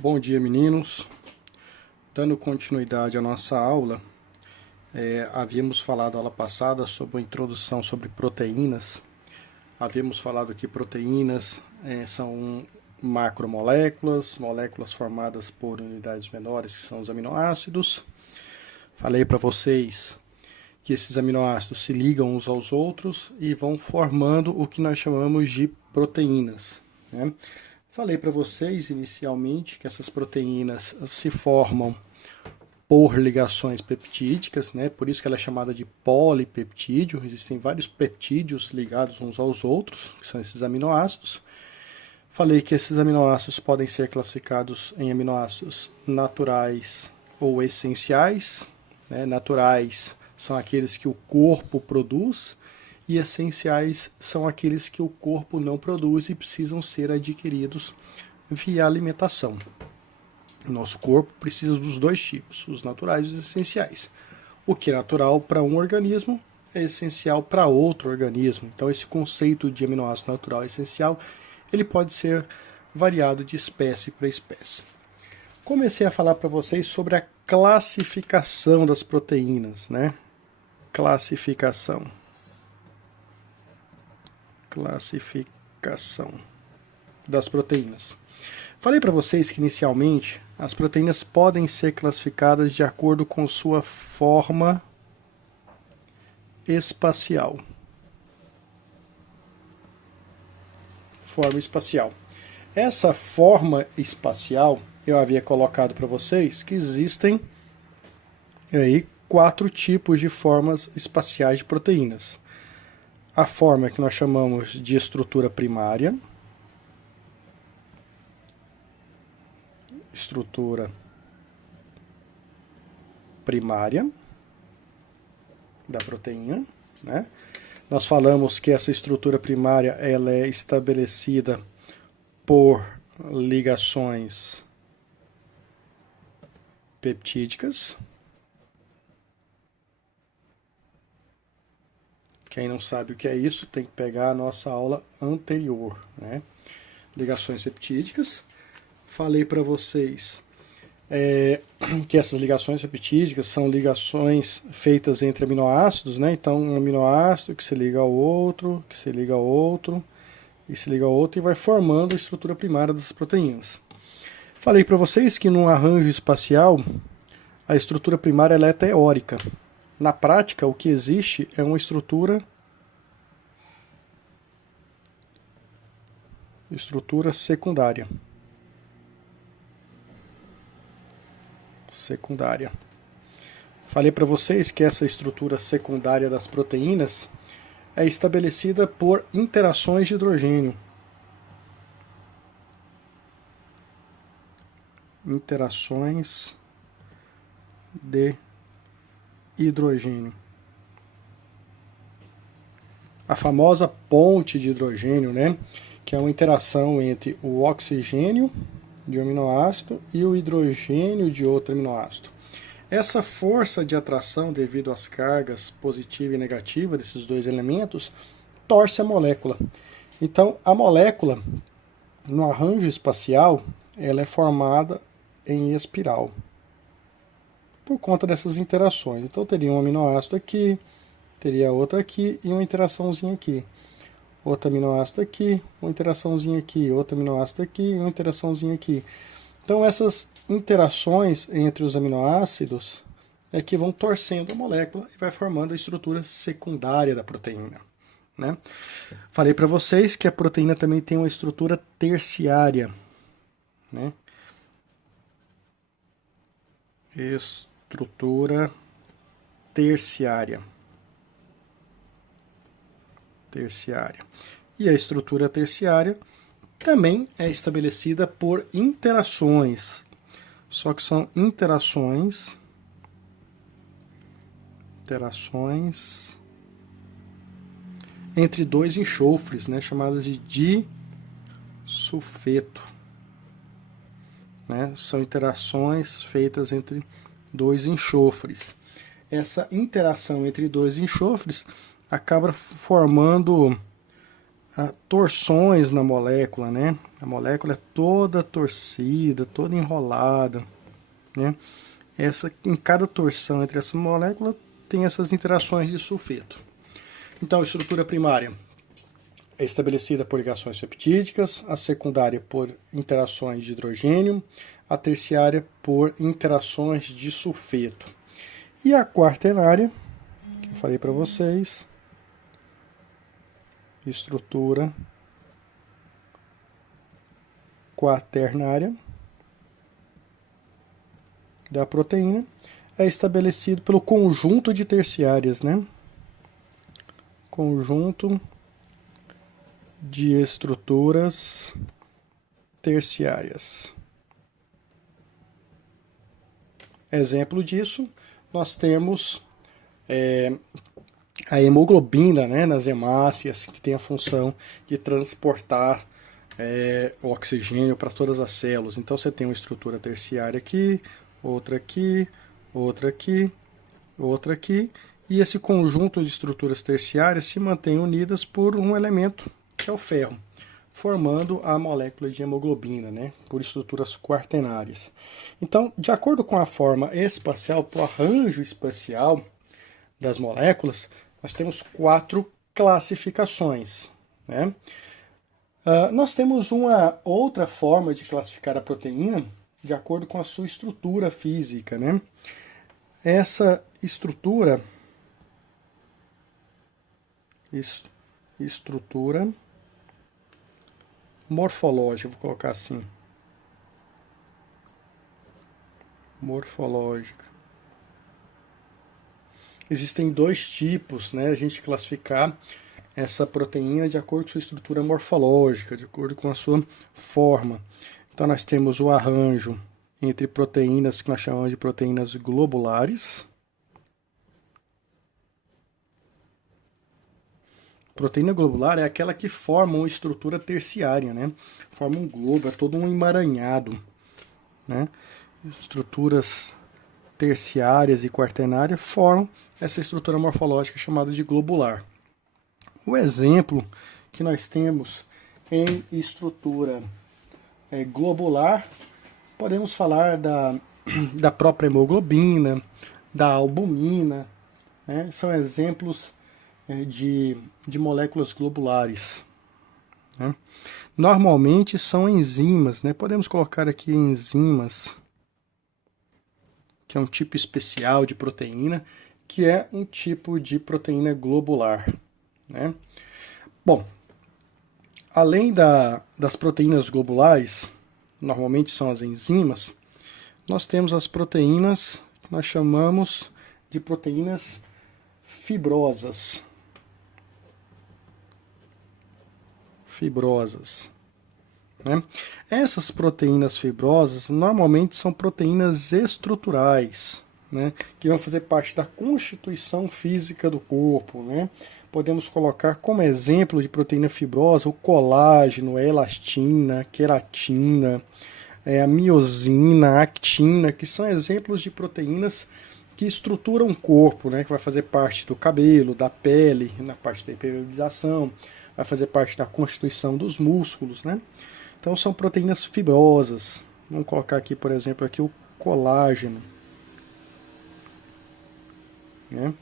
Bom dia, meninos. Dando continuidade à nossa aula, havíamos falado aula passada sobre a introdução sobre proteínas. Havíamos falado que proteínas são macromoléculas, moléculas formadas por unidades menores, que são os aminoácidos. Falei para vocês que esses aminoácidos se ligam uns aos outros e vão formando o que nós chamamos de proteínas, né? Falei para vocês inicialmente que essas proteínas se formam por ligações peptídicas, né? Por isso que ela é chamada de polipeptídeo. Existem vários peptídeos ligados uns aos outros, que são esses aminoácidos. Falei que esses aminoácidos podem ser classificados em aminoácidos naturais ou essenciais, né? Naturais são aqueles que o corpo produz, e essenciais são aqueles que o corpo não produz e precisam ser adquiridos via alimentação. O nosso corpo precisa dos dois tipos, os naturais e os essenciais. O que é natural para um organismo é essencial para outro organismo. Então esse conceito de aminoácido natural e essencial, ele pode ser variado de espécie para espécie. Comecei a falar para vocês sobre a classificação das proteínas, né? Classificação das proteínas. Falei para vocês que inicialmente as proteínas podem ser classificadas de acordo com sua forma espacial. Forma espacial. Essa forma espacial, eu havia colocado para vocês que existem aí 4 tipos de formas espaciais de proteínas. A forma que nós chamamos de estrutura primária, da proteína, né? Nós falamos que essa estrutura primária ela é estabelecida por ligações peptídicas. Quem não sabe o que é isso, tem que pegar a nossa aula anterior, né? Ligações peptídicas. Falei para vocês que essas ligações peptídicas são ligações feitas entre aminoácidos, né? Então, um aminoácido que se liga ao outro, que se liga ao outro, e se liga ao outro, e vai formando a estrutura primária das proteínas. Falei para vocês que no arranjo espacial, a estrutura primária ela é teórica. Na prática, o que existe é uma estrutura secundária. Falei para vocês que essa estrutura secundária das proteínas é estabelecida por interações de hidrogênio. Interações de hidrogênio. A famosa ponte de hidrogênio, né? Que é uma interação entre o oxigênio de um aminoácido e o hidrogênio de outro aminoácido. Essa força de atração devido às cargas positiva e negativa desses dois elementos torce a molécula. Então, a molécula, no arranjo espacial, ela é formada em espiral por conta dessas interações. Então, teria um aminoácido aqui, teria outra aqui e uma interaçãozinha aqui. Outro aminoácido aqui, uma interaçãozinha aqui, outro aminoácido aqui, uma interaçãozinha aqui. Então essas interações entre os aminoácidos é que vão torcendo a molécula e vai formando a estrutura secundária da proteína, né? Falei para vocês que a proteína também tem uma estrutura terciária, né? Estrutura terciária. E a estrutura terciária também é estabelecida por interações, só que são interações entre dois enxofres, né, chamadas de disulfeto, né? São interações feitas entre dois enxofres. Essa interação entre dois enxofres acaba formando torções na molécula, né? A molécula é toda torcida, toda enrolada, né? Em cada torção entre essa molécula tem essas interações de sulfeto. Então, a estrutura primária é estabelecida por ligações peptídicas, a secundária por interações de hidrogênio, a terciária por interações de sulfeto. E a quaternária, que eu falei para vocês, estrutura quaternária da proteína, é estabelecido pelo conjunto de terciárias, né? Conjunto de estruturas terciárias. Exemplo disso, nós temos a hemoglobina, né, nas hemácias, que tem a função de transportar o oxigênio para todas as células. Então você tem uma estrutura terciária aqui, outra aqui, outra aqui, outra aqui, e esse conjunto de estruturas terciárias se mantém unidas por um elemento, que é o ferro, formando a molécula de hemoglobina, né, por estruturas quaternárias. Então, de acordo com a forma espacial, o arranjo espacial das moléculas, nós temos 4 classificações, né? Nós temos uma outra forma de classificar a proteína de acordo com a sua estrutura física, né? Essa estrutura morfológica, vou colocar assim, morfológica. Existem 2 tipos, né? A gente classificar essa proteína de acordo com a sua estrutura morfológica, de acordo com a sua forma. Então nós temos o arranjo entre proteínas que nós chamamos de proteínas globulares. Proteína globular é aquela que forma uma estrutura terciária, né? Forma um globo, é todo um emaranhado, né? Estruturas terciárias e quaternárias formam essa estrutura morfológica chamada de globular. O exemplo que nós temos em estrutura globular, podemos falar da própria hemoglobina, da albumina, né? São exemplos de moléculas globulares, né? Normalmente são enzimas, né? Podemos colocar aqui enzimas, que é um tipo especial de proteína, que é um tipo de proteína globular, né? Bom, além das proteínas globulares, normalmente são as enzimas, nós temos as proteínas que nós chamamos de proteínas fibrosas. Né? Essas proteínas fibrosas normalmente são proteínas estruturais, né? Que vão fazer parte da constituição física do corpo, né? Podemos colocar como exemplo de proteína fibrosa o colágeno, a elastina, a queratina, a miosina, a actina, que são exemplos de proteínas que estruturam o corpo, né? Que vai fazer parte do cabelo, da pele, na parte da hipermeabilização, vai fazer parte da constituição dos músculos, né? Então são proteínas fibrosas. Vamos colocar aqui, por exemplo, aqui o colágeno, né?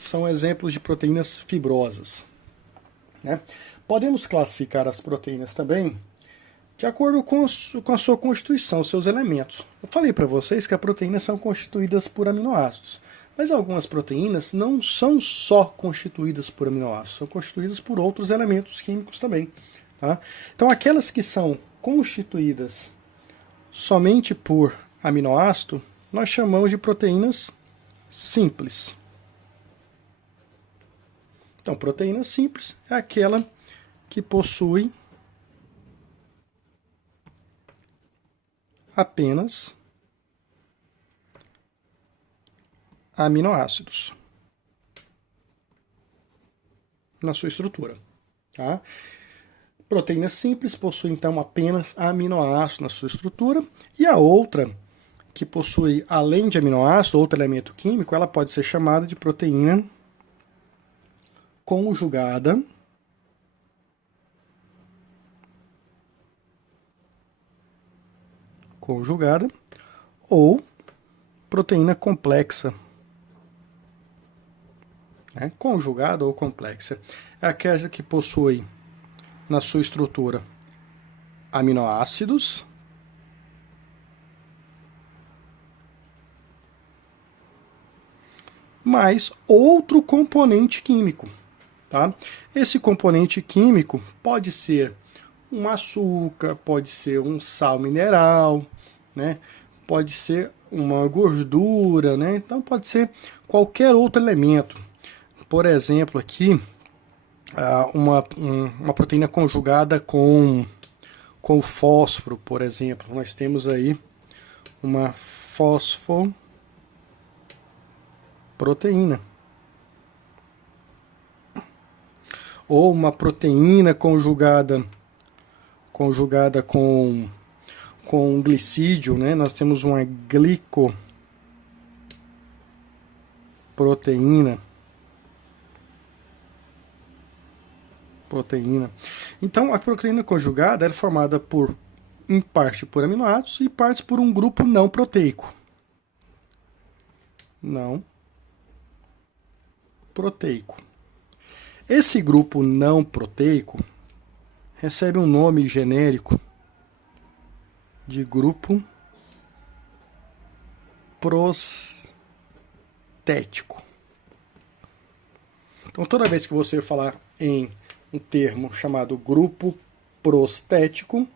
São exemplos de proteínas fibrosas, né? Podemos classificar as proteínas também de acordo com a sua constituição, seus elementos. Eu falei para vocês que as proteínas são constituídas por aminoácidos, mas algumas proteínas não são só constituídas por aminoácidos, são constituídas por outros elementos químicos também. Tá? Então, aquelas que são constituídas somente por aminoácido, nós chamamos de proteínas simples. Então, proteína simples é aquela que possui apenas aminoácidos na sua estrutura. Tá? Proteína simples possui, então, apenas aminoácidos na sua estrutura, e a outra, que possui, além de aminoácido, outro elemento químico, ela pode ser chamada de proteína conjugada conjugada, ou proteína complexa. Né? Conjugada ou complexa. É aquela que possui na sua estrutura aminoácidos, mais outro componente químico. Tá? Esse componente químico pode ser um açúcar, pode ser um sal mineral, né? Pode ser uma gordura, né? Então pode ser qualquer outro elemento. Por exemplo, aqui, uma proteína conjugada com fósforo, por exemplo. Nós temos aí uma fosfoproteína. Ou uma proteína conjugada com glicídio, né? Nós temos uma glicoproteína. Então, a proteína conjugada é formada em parte por aminoácidos e parte por um grupo não proteico. Não proteico. Esse grupo não proteico recebe um nome genérico de grupo prostético. Então, toda vez que você falar em um termo chamado grupo prostético,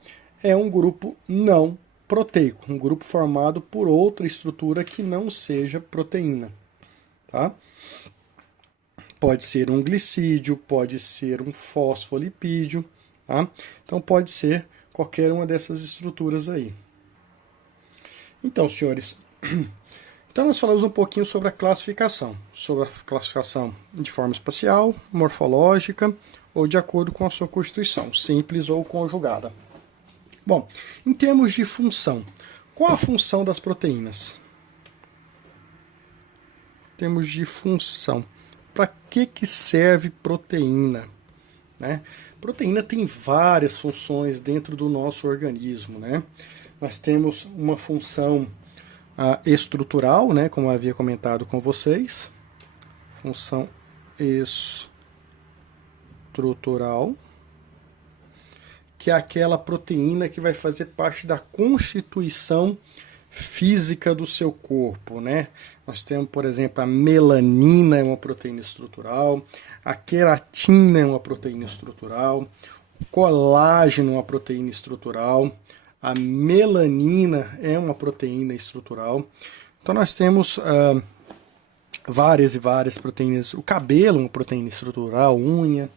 é um grupo não proteico, um grupo formado por outra estrutura que não seja proteína. Tá? Pode ser um glicídio, pode ser um fosfolipídio, tá? Então pode ser qualquer uma dessas estruturas aí. Então, senhores, então nós falamos um pouquinho sobre a classificação de forma espacial, morfológica ou de acordo com a sua constituição, simples ou conjugada. Bom, em termos de função, qual a função das proteínas? Em termos de função, para que serve proteína? Né? Proteína tem várias funções dentro do nosso organismo. Né? Nós temos uma função estrutural, né? Como eu havia comentado com vocês. Função estrutural, que é aquela proteína que vai fazer parte da constituição física do seu corpo, né? Nós temos, por exemplo, a melanina é uma proteína estrutural, a queratina é uma proteína estrutural, o colágeno é uma proteína estrutural, a melanina é uma proteína estrutural. Então nós temos várias e várias proteínas. O cabelo é uma proteína estrutural, unha,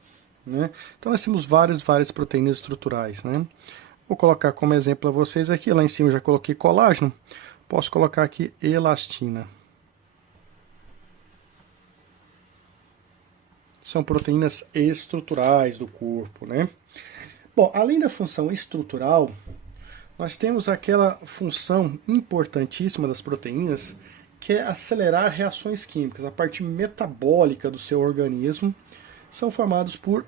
né? Então nós temos várias proteínas estruturais, né? Vou colocar como exemplo a vocês aqui, lá em cima eu já coloquei colágeno, posso colocar aqui elastina. São proteínas estruturais do corpo, né? Bom, além da função estrutural, nós temos aquela função importantíssima das proteínas, que é acelerar reações químicas. A parte metabólica do seu organismo são formados por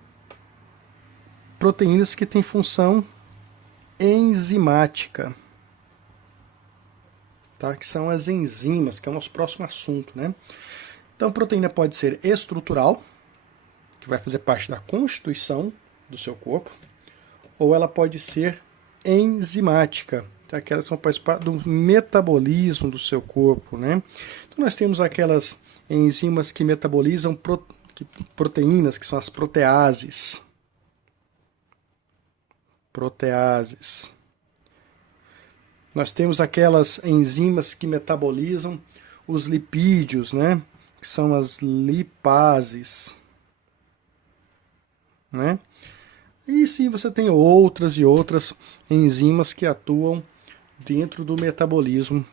proteínas que têm função enzimática, tá? Que são as enzimas, que é o nosso próximo assunto, né? Então, a proteína pode ser estrutural, que vai fazer parte da constituição do seu corpo, ou ela pode ser enzimática, tá? Que elas vão participar do metabolismo do seu corpo, né? Então, nós temos aquelas enzimas que metabolizam proteínas, que são as proteases. Nós temos aquelas enzimas que metabolizam os lipídios, né? Que são as lipases, né? E sim, você tem outras e outras enzimas que atuam dentro do metabolismo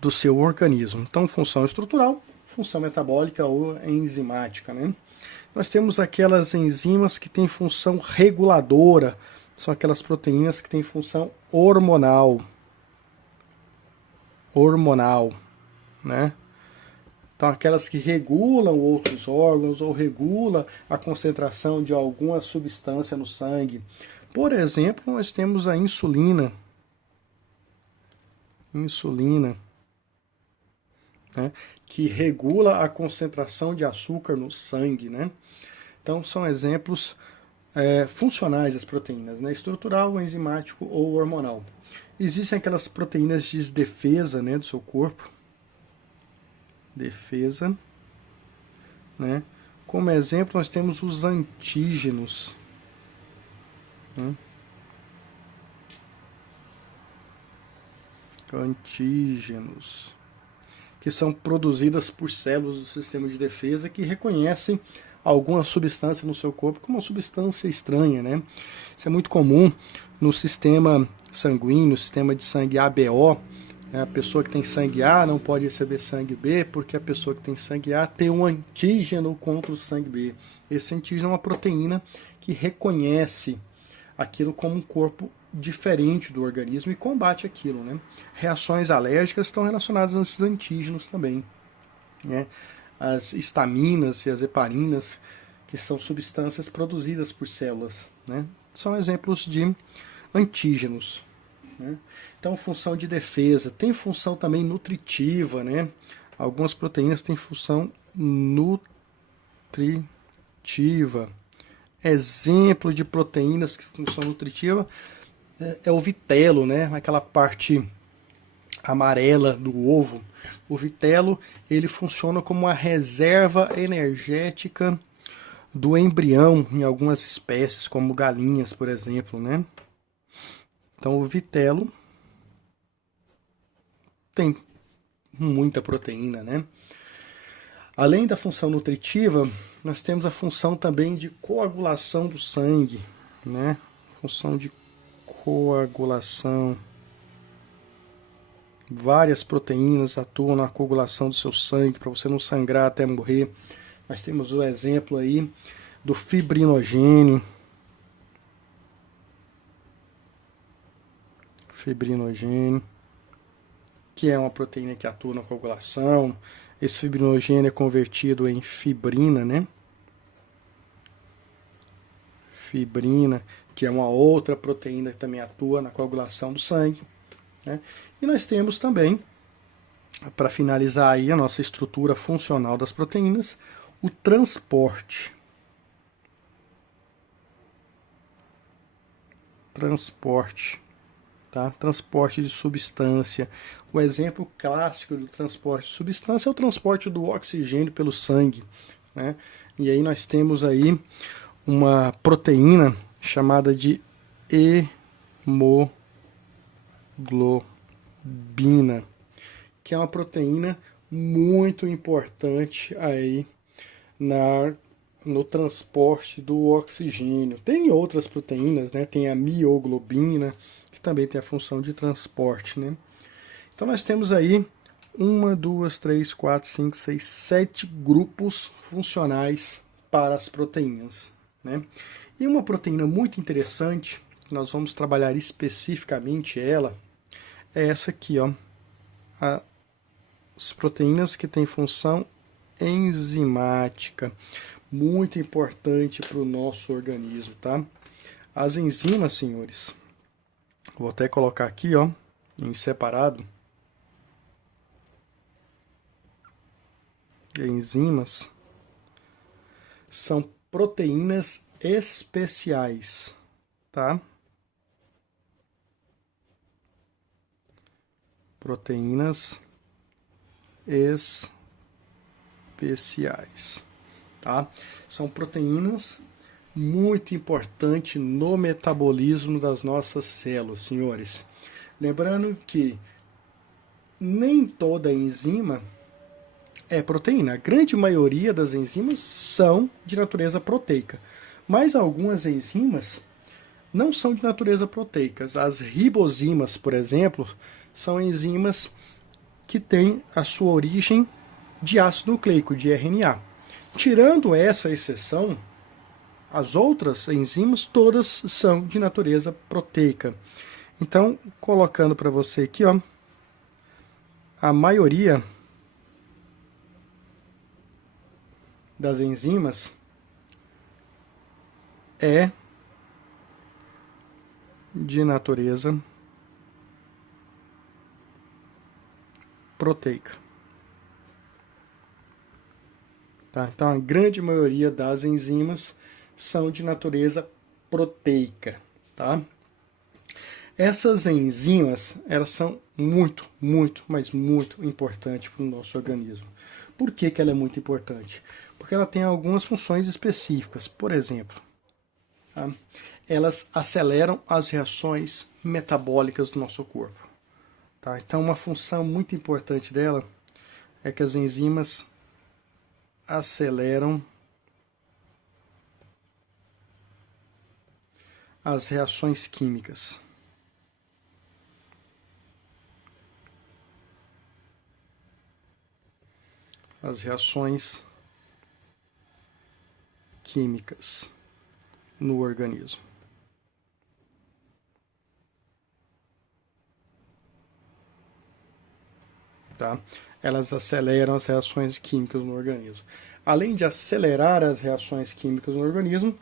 do seu organismo. Então, função estrutural, função metabólica ou enzimática, né? Nós temos aquelas enzimas que têm função reguladora, são aquelas proteínas que têm função hormonal, né? Então, aquelas que regulam outros órgãos ou regulam a concentração de alguma substância no sangue. Por exemplo, nós temos a insulina. insulina, né, que regula a concentração de açúcar no sangue, né? Então são exemplos funcionais das proteínas, né? Estrutural, enzimático ou hormonal. Existem aquelas proteínas de defesa, né, do seu corpo, defesa, né? Como exemplo, nós temos os antígenos, né? Antígenos, que são produzidas por células do sistema de defesa que reconhecem alguma substância no seu corpo como uma substância estranha, né? Isso é muito comum no sistema sanguíneo, sistema de sangue ABO. Né? A pessoa que tem sangue A não pode receber sangue B, porque a pessoa que tem sangue A tem um antígeno contra o sangue B. Esse antígeno é uma proteína que reconhece aquilo como um corpo diferente do organismo e combate aquilo, né? Reações alérgicas estão relacionadas a esses antígenos também, né? As histaminas e as heparinas, que são substâncias produzidas por células, né? São exemplos de antígenos, né? Então, função de defesa, tem função também nutritiva, né? Algumas proteínas têm função nutritiva. Exemplo de proteínas que função nutritiva é o vitelo, né? Aquela parte amarela do ovo. O vitelo, ele funciona como uma reserva energética do embrião em algumas espécies, como galinhas, por exemplo, né? Então o vitelo tem muita proteína, né? Além da função nutritiva, nós temos a função também de coagulação do sangue, né? Função de coagulação. Várias proteínas atuam na coagulação do seu sangue para você não sangrar até morrer. Nós temos o exemplo aí do fibrinogênio. Fibrinogênio, que é uma proteína que atua na coagulação. Esse fibrinogênio é convertido em fibrina, né? Fibrina, que é uma outra proteína que também atua na coagulação do sangue, né? E nós temos também, para finalizar aí a nossa estrutura funcional das proteínas, o transporte. Transporte, tá? Transporte de substância. O exemplo clássico do transporte de substância é o transporte do oxigênio pelo sangue, né? E aí nós temos aí uma proteína chamada de hemoglobina, que é uma proteína muito importante aí no transporte do oxigênio. Tem outras proteínas, né? Tem a mioglobina, que também tem a função de transporte, né? Então nós temos aí 1, 2, 3, 4, 5, 6, 7 grupos funcionais para as proteínas, né? E uma proteína muito interessante, que nós vamos trabalhar especificamente ela, é essa aqui, ó. As proteínas que têm função enzimática, muito importante para o nosso organismo, tá? As enzimas, senhores, vou até colocar aqui, ó, em separado. Enzimas são proteínas especiais, tá? Proteínas especiais, tá? São proteínas muito importantes no metabolismo das nossas células, senhores. Lembrando que nem toda enzima é proteína. A grande maioria das enzimas são de natureza proteica, mas algumas enzimas não são de natureza proteica. As ribozimas, por exemplo, são enzimas que têm a sua origem de ácido nucleico, de RNA. Tirando essa exceção, as outras enzimas todas são de natureza proteica. Então, colocando para você aqui, ó, a maioria das enzimas é de natureza proteica. Tá? Então, a grande maioria das enzimas são de natureza proteica. Tá? Essas enzimas, elas são muito, mas muito importantes para o nosso organismo. Por que ela é muito importante? Porque ela tem algumas funções específicas. Por exemplo, tá? Elas aceleram as reações metabólicas do nosso corpo. Tá? Então, uma função muito importante dela é que as enzimas aceleram as reações químicas. As reações químicas no organismo. Tá? Elas aceleram as reações químicas no organismo. Além de acelerar as reações químicas no organismo,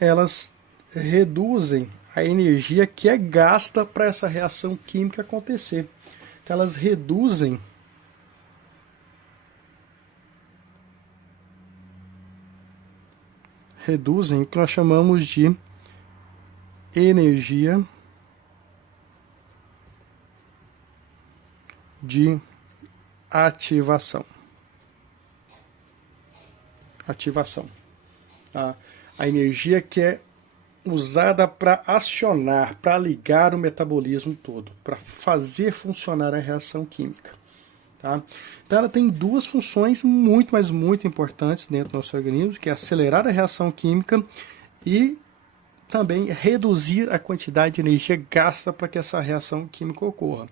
elas reduzem a energia que é gasta para essa reação química acontecer. Então, elas reduzem o que nós chamamos de energia de ativação. Tá? A energia que é usada para acionar, para ligar o metabolismo todo, para fazer funcionar a reação química. Tá? Então ela tem duas funções muito importantes dentro do nosso organismo, que é acelerar a reação química e também reduzir a quantidade de energia gasta para que essa reação química ocorra.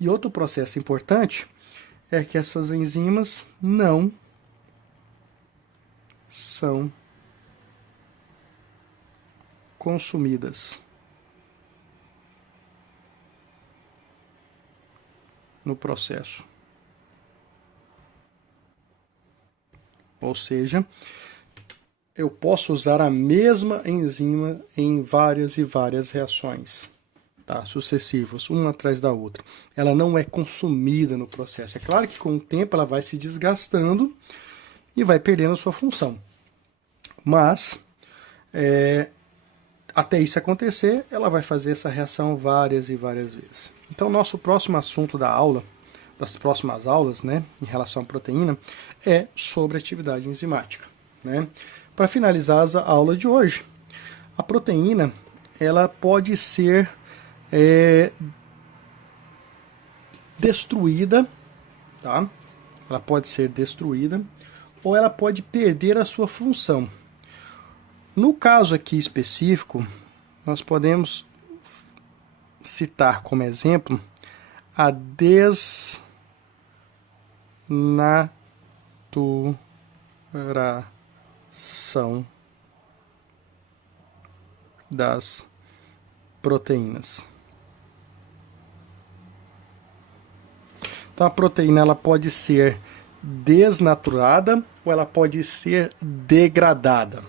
E outro processo importante é que essas enzimas não são consumidas no processo. Ou seja, eu posso usar a mesma enzima em várias e várias reações, tá? Sucessivas, uma atrás da outra. Ela não é consumida no processo. É claro que com o tempo ela vai se desgastando e vai perdendo a sua função. Mas, até isso acontecer, ela vai fazer essa reação várias e várias vezes. Então, nosso próximo assunto da aula, das próximas aulas, né, em relação à proteína, é sobre atividade enzimática, né? Para finalizar a aula de hoje, a proteína ela pode ser destruída, tá? Ela pode ser destruída ou ela pode perder a sua função. No caso aqui específico, nós podemos citar como exemplo a desnaturação das proteínas. Então a proteína ela pode ser desnaturada ou ela pode ser degradada.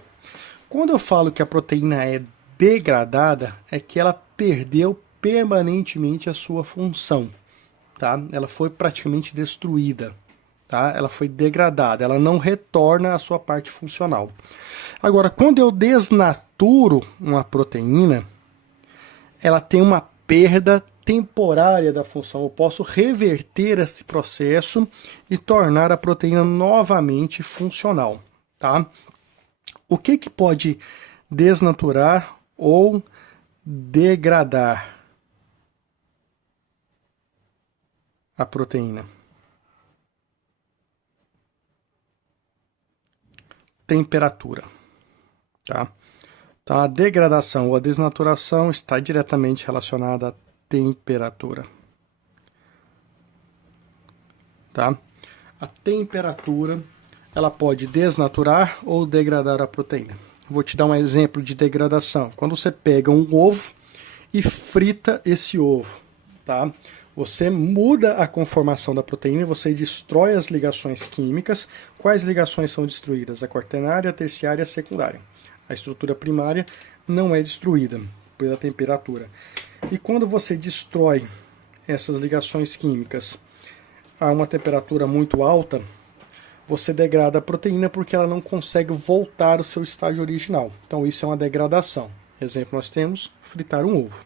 Quando eu falo que a proteína é degradada, é que ela perdeu permanentemente a sua função, tá? Ela foi praticamente destruída, tá? Ela foi degradada, ela não retorna à sua parte funcional. Agora, quando eu desnaturo uma proteína, ela tem uma perda temporária da função. Eu posso reverter esse processo e tornar a proteína novamente funcional, tá? O que pode desnaturar ou degradar a proteína? Temperatura, tá? Então, a degradação ou a desnaturação está diretamente relacionada à temperatura, tá? A temperatura, ela pode desnaturar ou degradar a proteína. Vou te dar um exemplo de degradação. Quando você pega um ovo e frita esse ovo, tá? Você muda a conformação da proteína, você destrói as ligações químicas. Quais ligações são destruídas? A quaternária, a terciária e a secundária. A estrutura primária não é destruída pela temperatura. E quando você destrói essas ligações químicas, a uma temperatura muito alta, você degrada a proteína porque ela não consegue voltar ao seu estágio original. Então isso é uma degradação. Exemplo, nós temos fritar um ovo.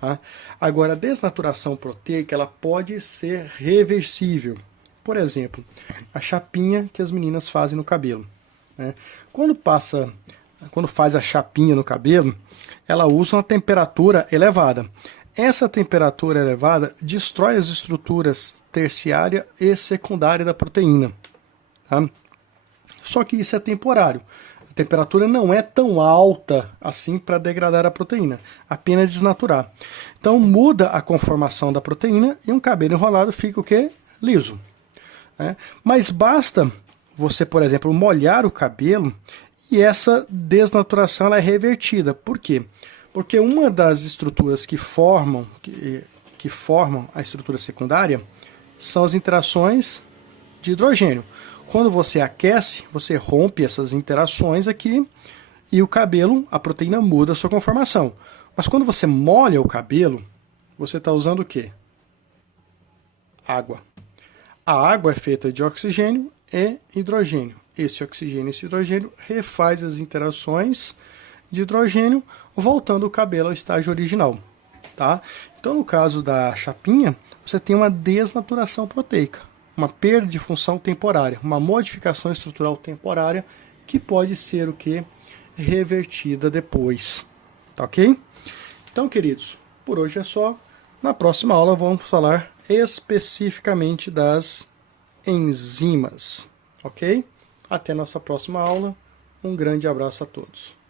Tá? Agora, a desnaturação proteica ela pode ser reversível. Por exemplo, a chapinha que as meninas fazem no cabelo. Né? Quando faz a chapinha no cabelo, ela usa uma temperatura elevada. Essa temperatura elevada destrói as estruturas terciária e secundária da proteína. Tá? Só que isso é temporário. A temperatura não é tão alta assim para degradar a proteína, apenas desnaturar. Então muda a conformação da proteína e um cabelo enrolado fica o quê? Liso. Né? Mas basta você, por exemplo, molhar o cabelo e essa desnaturação ela é revertida. Por quê? Porque uma das estruturas que formam a estrutura secundária são as interações de hidrogênio. Quando você aquece, você rompe essas interações aqui e o cabelo, a proteína muda a sua conformação. Mas quando você molha o cabelo, você está usando o quê? Água. A água é feita de oxigênio e hidrogênio. Esse oxigênio e esse hidrogênio refaz as interações de hidrogênio, voltando o cabelo ao estágio original. Tá? Então, no caso da chapinha, você tem uma desnaturação proteica, uma perda de função temporária, uma modificação estrutural temporária que pode ser o que? Revertida depois. Tá ok? Então, queridos, por hoje é só. Na próxima aula vamos falar especificamente das enzimas. Ok? Até nossa próxima aula. Um grande abraço a todos.